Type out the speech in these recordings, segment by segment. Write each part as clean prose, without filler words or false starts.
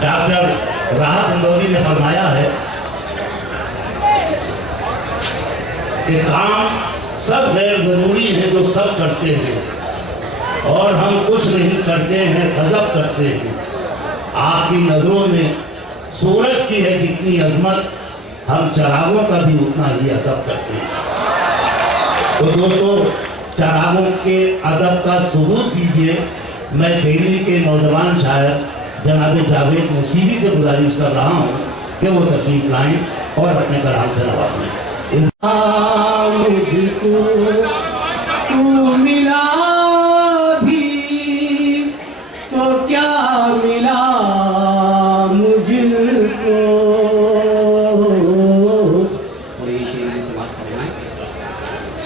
Doctor Rahat Indori نے فرمایا ہے کہ کام سب غیر ضروری ہے جو سب کرتے ہیں، اور ہم کچھ نہیں کرتے ہیں، غضب کرتے ہیں۔ آپ کی نظروں میں سورج کی ہے کتنی عظمت، ہم چراغوں کا بھی اتنا ہی ادب کرتے ہیں۔ تو دوستو، چراغوں کے ادب کا ثبوت دیجیے۔ میں دہلی کے نوجوان شاعر جناب جاوید موسیقی سے گزارش کر رہا ہوں کہ وہ تشریف لائیں اور اپنے کلام سے نوازیں۔ مجھ کو تو ملا بھی تو کیا ملا مجھ کو، اور یہ شعر سماعت کرنا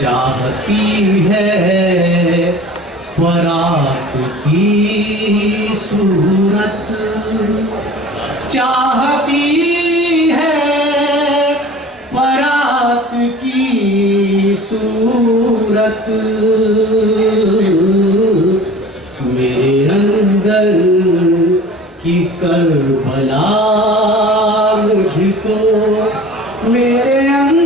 چاہتی ہے فراق کی صورت، چاہتی ہے فراق کی صورت، میرے اندر کی کربلا مجھ کو، میرے اندر